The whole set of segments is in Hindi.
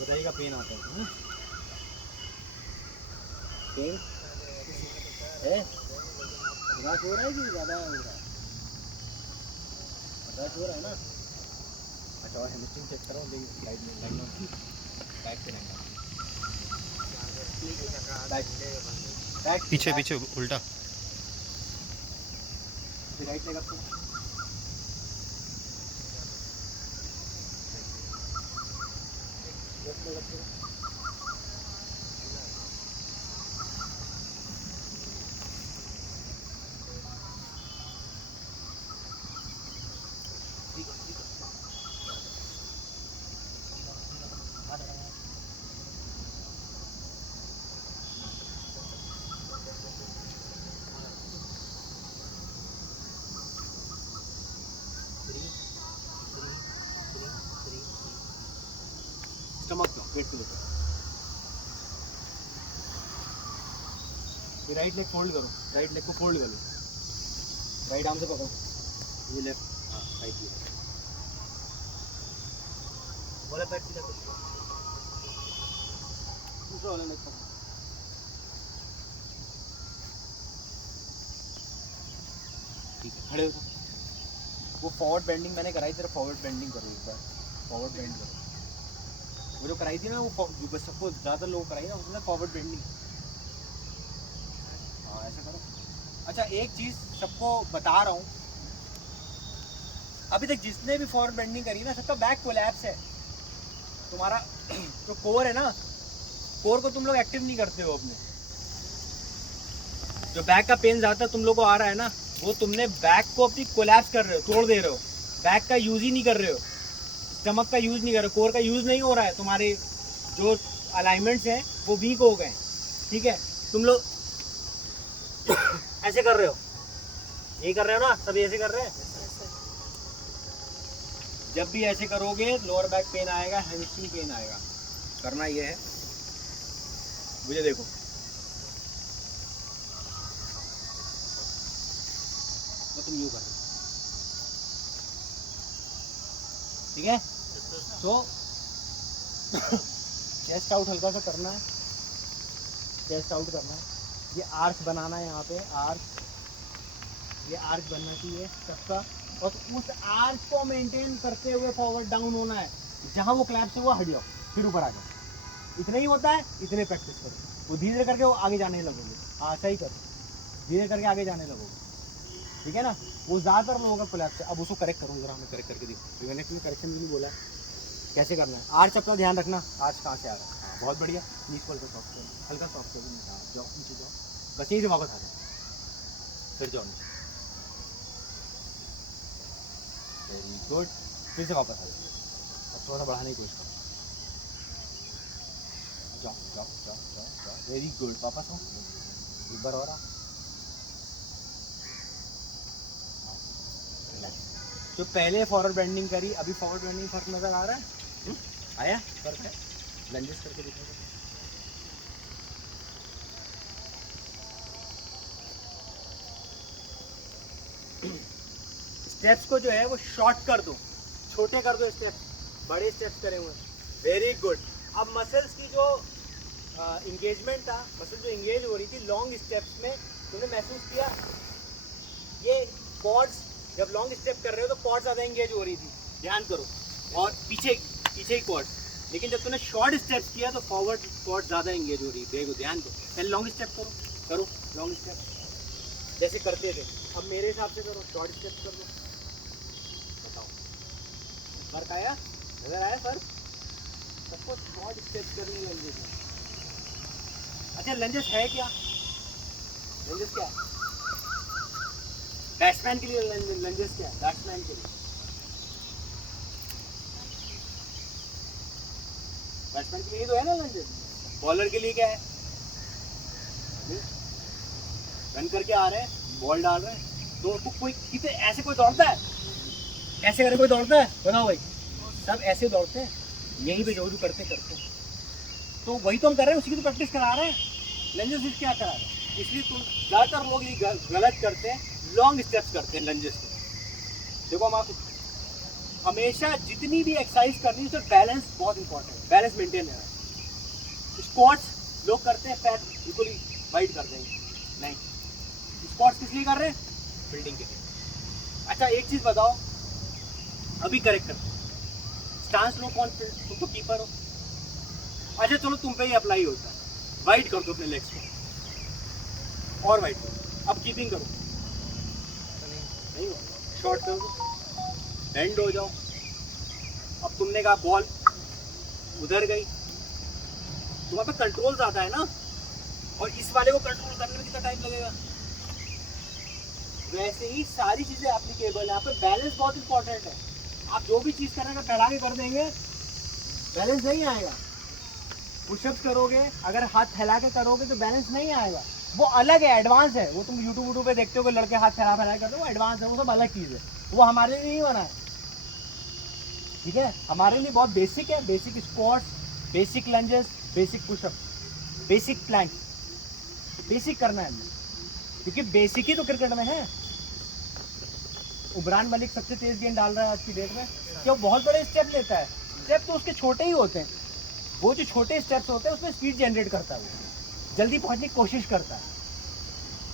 बताइएगा पेन आता है पेन है बर्दाश्त हो रहा है कि ज़्यादा हो रहा है? बर्दाश्त हो रहा है ना? अच्छा और हेमस्ट्रिंग चेक करो लाइट में लाइट ऑन बैक पे बैक पीछे पीछे उल्टा right leg up left leg up stomach को पेट को लेकर फिर राइट लेग फोल्ड करो राइट लेग को फोल्ड कर लो राइट आर्म से पकड़ो ये लेफ्ट हाँ राइट लेग बोला पैर सीधा करो दूसरा वाला लेग पकड़ो ठीक है खड़े हो जाओ वो फॉरवर्ड बेंडिंग मैंने कराई तेरा फॉरवर्ड बेंडिंग करो एक बार फॉरवर्ड बेंड करो वो जो कराई थी ना वो बस सबको ज़्यादा लोग कराई ना उसने फॉरवर्ड बेंडिंग हाँ ऐसा करो अच्छा एक चीज़ सबको बता रहा हूँ अभी तक जिसने भी फॉरवर्ड बेंडिंग करी ना सबका बैक कोलैप्स है तुम्हारा जो कोर है ना कोर को तुम लोग एक्टिव नहीं करते हो अपने जो बैक का पेन ज़्यादा तुम लोग को आ रहा है ना वो तुमने बैक को अपनी कोलैप्स कर रहे हो तोड़ दे रहे हो बैक का यूज़ ही नहीं कर रहे हो स्टमक का यूज़ नहीं कर रहे हो कोर का यूज़ नहीं हो रहा है तुम्हारे जो अलाइनमेंट्स हैं वो वीक हो गए ठीक है तुम लोग ऐसे कर रहे हो यही कर रहे हो ना सभी ऐसे कर रहे हैं जब भी ऐसे करोगे लोअर बैक पेन आएगा हैमस्ट्रिंग पेन आएगा करना ये है मुझे देखो तो तुम यूँ कर ठीक है तो चेस्ट आउट हल्का सा करना है चेस्ट आउट करना है ये आर्च बनाना है यहाँ पे आर्च ये आर्च बनना चाहिए सबका और उस आर्च को मेंटेन करते हुए फॉरवर्ड डाउन होना है जहाँ वो क्लैप से वो हट जाओ फिर ऊपर आ जाओ इतना ही होता है इतने प्रैक्टिस करो वो धीरे करके वो आगे जाने लगोगे हाँ सही करो धीरे करके आगे जाने लगोगे ठीक है ना वो ज़्यादातर लोगों का क्लैप से अब उसको करेक्ट करूँ जरा हमें करेक्ट करके देखो मैंने तुम्हें करेक्शन भी नहीं बोला कैसे करना है आर्च अपना ध्यान रखना आर्च कहाँ से आ रहा है हाँ बहुत बढ़िया नीचे को हल्का सॉफ्ट करो जाओ नीचे जाओ बस यहीं से वापस आ जाओ फिर जाओ नीचे वेरी गुड फिर से वापस आ जाओ अब थोड़ा सा बढ़ाने की कोशिश करो जाओ जाओ जाओ जाओ जाओ वेरी गुड वापस आओ एक बार और आओ जो पहले फॉरवर्ड बेंडिंग करी अभी फॉरवर्ड बेंडिंग फर्क नज़र आ रहा है आया फर्क है लंजेस करके दिखाओ स्टेप्स को जो है वो शॉर्ट कर दो छोटे कर दो स्टेप्स बड़े स्टेप्स करे हुए वेरी गुड अब मसल्स की जो इंगेजमेंट था मसल जो इंगेज हो रही थी लॉन्ग स्टेप्स में तुमने महसूस किया ये कॉर्ड्स जब लॉन्ग स्टेप कर रहे हो तो कॉर्ड ज़्यादा इंगेज हो रही थी ध्यान करो और पीछे ही कॉर्ड लेकिन जब तूने शॉर्ट स्टेप्स किया तो फॉरवर्ड कॉर्ड ज़्यादा इंगेज हो रही है देखो ध्यान दो पहले लॉन्ग स्टेप करो लॉन्ग स्टेप जैसे करते थे अब मेरे हिसाब से करो शॉर्ट स्टेप कर लो बताओ फर्क आया नजर आया फर्क सबको शॉर्ट स्टेप करनी है लंजेस में अच्छा लंजेस है क्या लंजेस क्या है बैट्समैन के लिए लंजेस क्या है बैट्समैन के लिए बैट्समैन के लिए तो है ना लंजेस बॉलर के लिए क्या है रन करके आ रहे हैं बॉल डाल रहे हैं तो कोई कितने ऐसे कोई दौड़ता है ऐसे करके कोई दौड़ता है बताओ भाई सब ऐसे दौड़ते हैं यहीं पे जो करते तो वही तो हम कर रहे हैं उसी की तो प्रैक्टिस करा रहे हैं लंजेस क्या करा रहे हैं इसलिए तुम ज़्यादातर लोग ये गलत करते हैं लॉन्ग स्टेप्स करते हैं लंजेस को देखो हम आप हमेशा जितनी भी एक्सरसाइज करनी है उसमें बैलेंस बहुत इंपॉर्टेंट है, बैलेंस मेंटेन है। स्क्वाट्स लोग करते हैं पैर बिल्कुल ही वाइड कर देंगे, नहीं, स्क्वाट्स किस लिए कर रहे हैं? बिल्डिंग के लिए। अच्छा एक चीज बताओ, अभी करेक्ट करते हैं, स्टांस लो कॉन्फिडेंस, तुम तो कीपर हो। अच्छा चलो तुम पे ही अप्लाई होता है, वाइड कर दो अपने लेग्स को और वाइड करो, अब कीपिंग करो, नहीं हो, शॉर्ट कर दो, बेंड हो जाओ। अब तुमने कहा बॉल उधर गई, तुम्हारे पे कंट्रोल ज़्यादा है ना, और इस वाले को कंट्रोल करने में कितना टाइम लगेगा। वैसे ही सारी चीज़ें एप्लीकेबल है, यहाँ पे बैलेंस बहुत इंपॉर्टेंट है। आप जो भी चीज़ करना फैला के कर देंगे बैलेंस नहीं आएगा। पुशअप्स करोगे अगर हाथ फैला के करोगे तो बैलेंस नहीं आएगा, वो अलग है, एडवांस है। वो तुम यूट्यूब पे देखते हो लड़के हाथ फैला फैला करते हो, वो एडवांस है, वो सब अलग चीज़ है, वो हमारे लिए नहीं बना है, ठीक है। हमारे लिए बहुत बेसिक है, basic squats, basic lunges, basic pushup, basic plank, basic करना है, क्योंकि बेसिक ही तो क्रिकेट में है। उमरान मलिक सबसे तेज गेंद डाल रहा है आज की डेट में, क्यों? बहुत बड़े स्टेप लेता है। स्टेप तो उसके छोटे ही होते हैं, वो जो छोटे स्टेप्स होते हैं उसमें स्पीड जनरेट करता है, वो जल्दी पहुंचने की कोशिश करता है।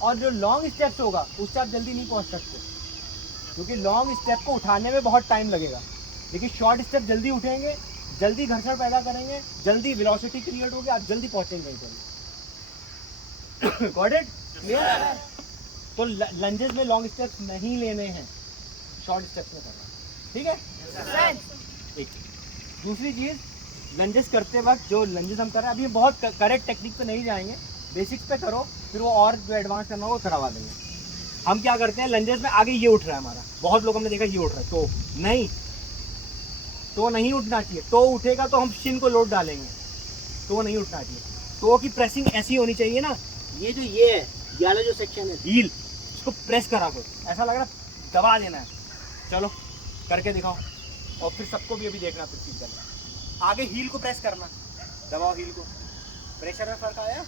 और जो लॉन्ग स्टेप्स होगा उससे आप जल्दी नहीं पहुंच सकते, क्योंकि लॉन्ग स्टेप को उठाने में बहुत टाइम लगेगा, लेकिन शॉर्ट स्टेप जल्दी उठेंगे, जल्दी घर्षण पैदा करेंगे, जल्दी वेलोसिटी क्रिएट होगी, आप जल्दी पहुंचेंगे जल्दी। Got it? क्लियर? तो लंजेस में लॉन्ग स्टेप्स नहीं लेने हैं, शॉर्ट स्टेप्स में करना, ठीक है। एक दूसरी चीज, लंजेस करते वक्त जो लंजेस हम कर रहे हैं, अभी बहुत करेक्ट टेक्निक पे नहीं जाएंगे, बेसिक्स पे करो, फिर वो और जो एडवांस करना हो वो करवा देंगे। हम क्या करते हैं, लंजेस में आगे ये उठ रहा है हमारा, बहुत लोग हमने देखा ये उठ रहा है, तो नहीं उठना चाहिए। तो उठेगा तो हम शिन को लोड डालेंगे, तो नहीं उठना चाहिए। तो की प्रेसिंग ऐसी होनी चाहिए ना, ये जो ये है, ये वाला जो सेक्शन है हील, इसको प्रेस करा दो, ऐसा लग रहा है दबा देना है। चलो करके दिखाओ, और फिर सबको भी अभी देखना, फिर चीज करना, आगे हील को प्रेस करना, दबाओ हील को, प्रेशर में फर्क आया,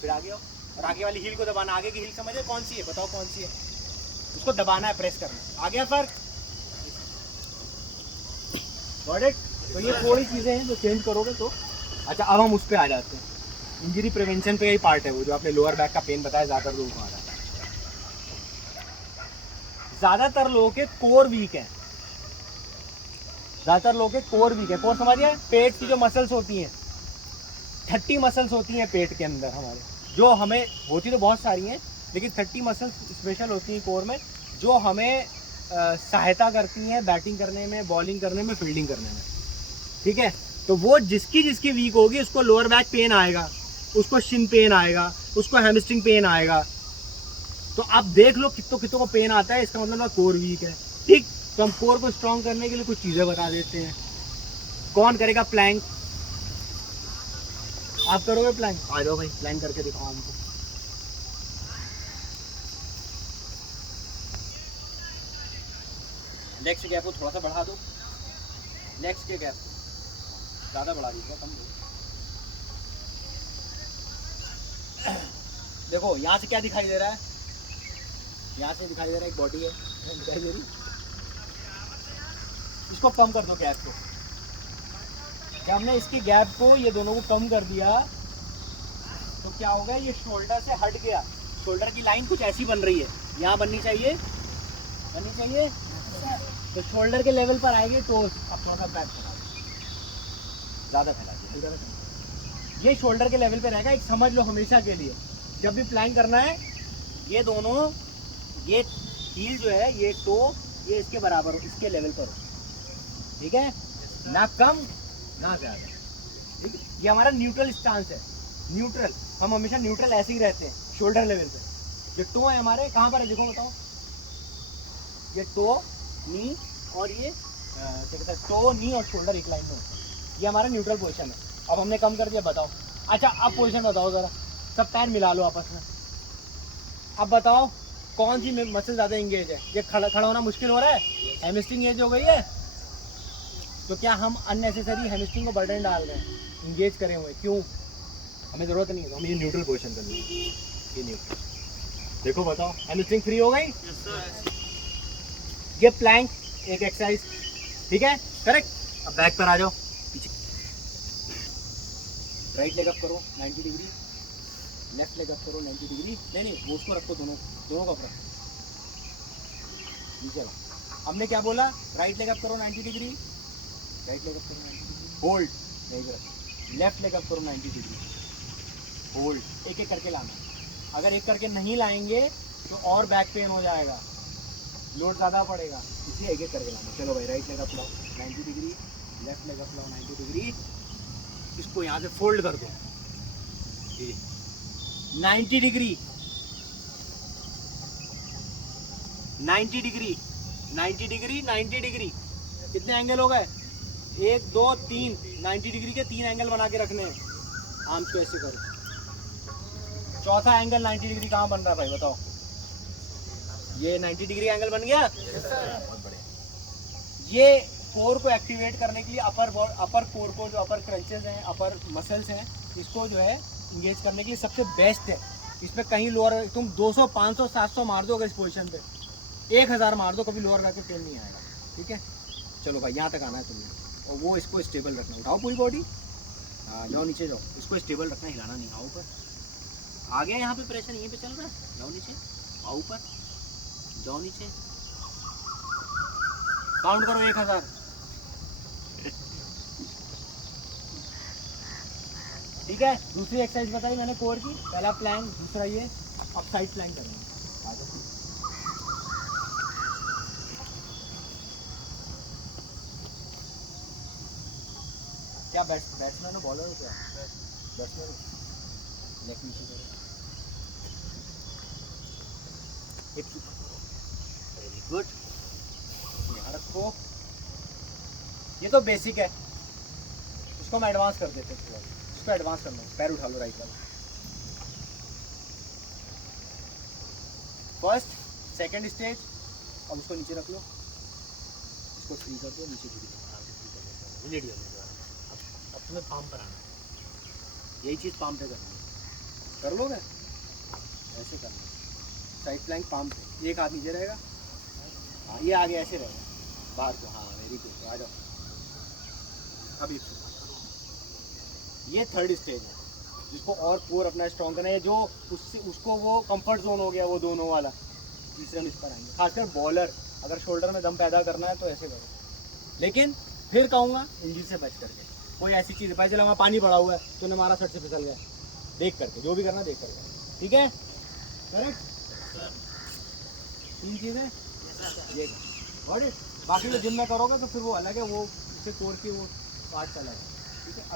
फिर आगे आओ और आगे वाली हील को दबाना। आगे की हील समझे कौन सी है, बताओ कौन सी है, उसको दबाना है, प्रेस करना, आ गया फर्क। Got it? तो ये थोड़ी चीज़ें हैं जो चेंज करोगे तो। अच्छा अब हम उस पर आ जाते हैं, इंजरी प्रिवेंशन पे यही पार्ट है, वो जो आपने लोअर बैक का पेन बताया ज़्यादातर लोगों को आ जाता है। ज़्यादातर लोगों के कोर वीक है, ज़्यादातर लोगों के कोर वीक है। कोर समझिए, पेट की जो मसल्स होती हैं, 30 मसल्स होती हैं पेट के अंदर हमारे, जो हमें होती तो बहुत सारी हैं, लेकिन 30 मसल्स स्पेशल होती हैं कोर में, जो हमें सहायता करती हैं बैटिंग करने में, बॉलिंग करने में, फील्डिंग करने में, ठीक है। तो वो जिसकी वीक होगी उसको लोअर बैक पेन आएगा, उसको शिन पेन आएगा, उसको हैमस्ट्रिंग पेन आएगा। तो आप देख लो कितों को पेन आता है, इसका मतलब कोर वीक है, ठीक। तो हम कोर को स्ट्रॉन्ग करने के लिए कुछ चीज़ें बता देते हैं। कौन करेगा प्लैंक? आप करोगे प्लैंक? आ जाओ भाई, प्लैंक करके दिखाओ हमको। लेग्स के गैप को थोड़ा सा बढ़ा दो, लेग्स के गैप को ज़्यादा बढ़ा दीजिए, कम दो। देखो यहाँ से क्या दिखाई दे रहा है, यहाँ से दिखाई दे रहा है एक बॉडी है, दिखाई दे रही, इसको कम कर दो गैप को। जब हमने इसके गैप को, ये दोनों को कम कर दिया तो क्या होगा, ये शोल्डर से हट गया, शोल्डर की लाइन कुछ ऐसी बन रही है, यहाँ बननी चाहिए, तो शोल्डर के लेवल पर आएंगे तो अब थोड़ा सा बैक ज़्यादा फैला दीजिए, ये शोल्डर के लेवल पे रहेगा। एक समझ लो हमेशा के लिए, जब भी प्लैंक करना है, ये दोनों, ये हील जो है, ये टो, ये इसके बराबर हो, इसके लेवल पर हो, ठीक है, ना कम ना ज़्यादा, ठीक है। ये हमारा न्यूट्रल स्टांस है, न्यूट्रल, हम हमेशा न्यूट्रल ऐसे ही रहते हैं शोल्डर लेवल पे। ये टो है हमारे, कहाँ पर है देखो बताओ, ये टो, नी और ये क्या कहते हैं, टो, नी और शोल्डर एक लाइन में होता है, ये हमारा न्यूट्रल पोजीशन है। अब हमने कम कर दिया, बताओ। अच्छा अब पोजीशन बताओ ज़रा, सब पैर मिला लो आपस में, अब बताओ कौन सी मसल ज़्यादा इंगेज है। ये खड़ा होना मुश्किल हो रहा है, हैमस्ट्रिंग एज हो गई है, तो क्या हम अननेसेसरी हैमस्ट्रिंग को बर्डन डाल रहे हैं, इंगेज करे हुए, क्यों? हमें ज़रूरत नहीं है, तो हम ये न्यूट्रल पोजीशन कर लेंगे, ये न्यूट्रल। देखो बताओ, हैमस्ट्रिंग फ्री हो गई। ये प्लैंक एक एक्सरसाइज ठीक है, करेक्ट। अब बैक पर आ जाओ, पीछे राइट लेग अप करो 90 डिग्री, लेफ्ट लेग अप करो 90 डिग्री। नहीं वो उसको रखो, दोनों को रखो, नीचे आओ। हमने क्या बोला, राइट लेग अप करो 90 डिग्री, राइट लेग अप करो 90 डिग्री, होल्ड, नहीं रखो। लेफ्ट लेग अप करो 90 डिग्री, होल्ड। एक एक करके लाना, अगर एक करके नहीं लाएंगे तो और बैक पेन हो जाएगा, लोड ज़्यादा पड़ेगा, इसलिए एक एक करके लाना। चलो भाई, राइट लेग अप लाओ 90 डिग्री, लेफ्ट लेग अप लाओ 90 डिग्री, इसको यहाँ से फोल्ड कर दो 90 डिग्री, 90 डिग्री, 90 डिग्री, 90 डिग्री। कितने एंगल हो गए, 1 2 3, 90 डिग्री के 3 एंगल बना के रखने हैं। आर्म्स को ऐसे करो, चौथा एंगल 90 डिग्री कहाँ बन रहा है भाई बताओ। ये 90 डिग्री एंगल बन गया, बहुत बढ़िया। ये कोर को एक्टिवेट करने के लिए अपर कोर को, जो अपर क्रंचेस हैं, अपर मसल्स हैं, इसको जो है इंगेज करने के लिए सबसे बेस्ट है। इसमें कहीं लोअर, तुम 200 500 700 मार दो अगर इस पोजीशन पे, 1000 मार दो, कभी लोअर करके पेन नहीं आएगा। ठीक है, चलो भाई यहाँ तक आना है तुम्हें, और वो इसको स्टेबल रखना, उठाओ पूरी बॉडी, हाँ जाओ नीचे जाओ, इसको स्टेबल रखना, हिलाना नहीं। आओ ऊपर, आ गया यहाँ पे प्रेशर, यहीं पे चल रहा है, जाओ नीचे, आओ ऊपर, जाओ नीचे, काउंट करो 1000। ठीक है, दूसरी एक्सरसाइज बताई मैंने कोर की, पहला प्लैंक, दूसरा ये अपसाइड प्लैंक करना है। क्या बैट्समैन हो, बॉलर हो, क्या बैट्समैन हो, लेग नीचे करो, वेरी गुड, यहाँ रखो। ये तो बेसिक है, इसको हम एडवांस कर देते हैं थोड़ा, इसको एडवांस करना है। पैर उठा लो राइट वाला, फर्स्ट सेकंड स्टेज, अब उसको नीचे रख लो, इसको फ्री कर दो, नीचे गिर दो, अब तुम्हें पाम पर आना, यही चीज़ पाम पे करनी है, कर लोगे, ऐसे करना, साइड प्लैंक पाम पे, एक हाथ नीचे रहेगा, हाँ ये आगे ऐसे रहेगा बाहर को, हाँ वेरी गुड, आ जाओ। अभी ये थर्ड स्टेज है, जिसको और कोर अपना स्ट्रॉन्ग करना है, जो उससे उसको वो कंफर्ट जोन हो गया वो दोनों वाला। तीसरे हम इस पर आएंगे, खासकर बॉलर, अगर शोल्डर में दम पैदा करना है तो ऐसे करो, लेकिन फिर कहूँगा इंजरी से बच करके। कोई ऐसी चीज़ भाई, चलो वहाँ पानी पड़ा हुआ है, तूने मारा शर्ट से फिसल गया, देख करके, जो भी करना देख करके, ठीक है, करेक्ट। 3 चीज़ें ये, और बाकी जो जिम में करोगे तो फिर वो अलग है, वो इससे कोर की वो पार्ट अलग है। ठीक है।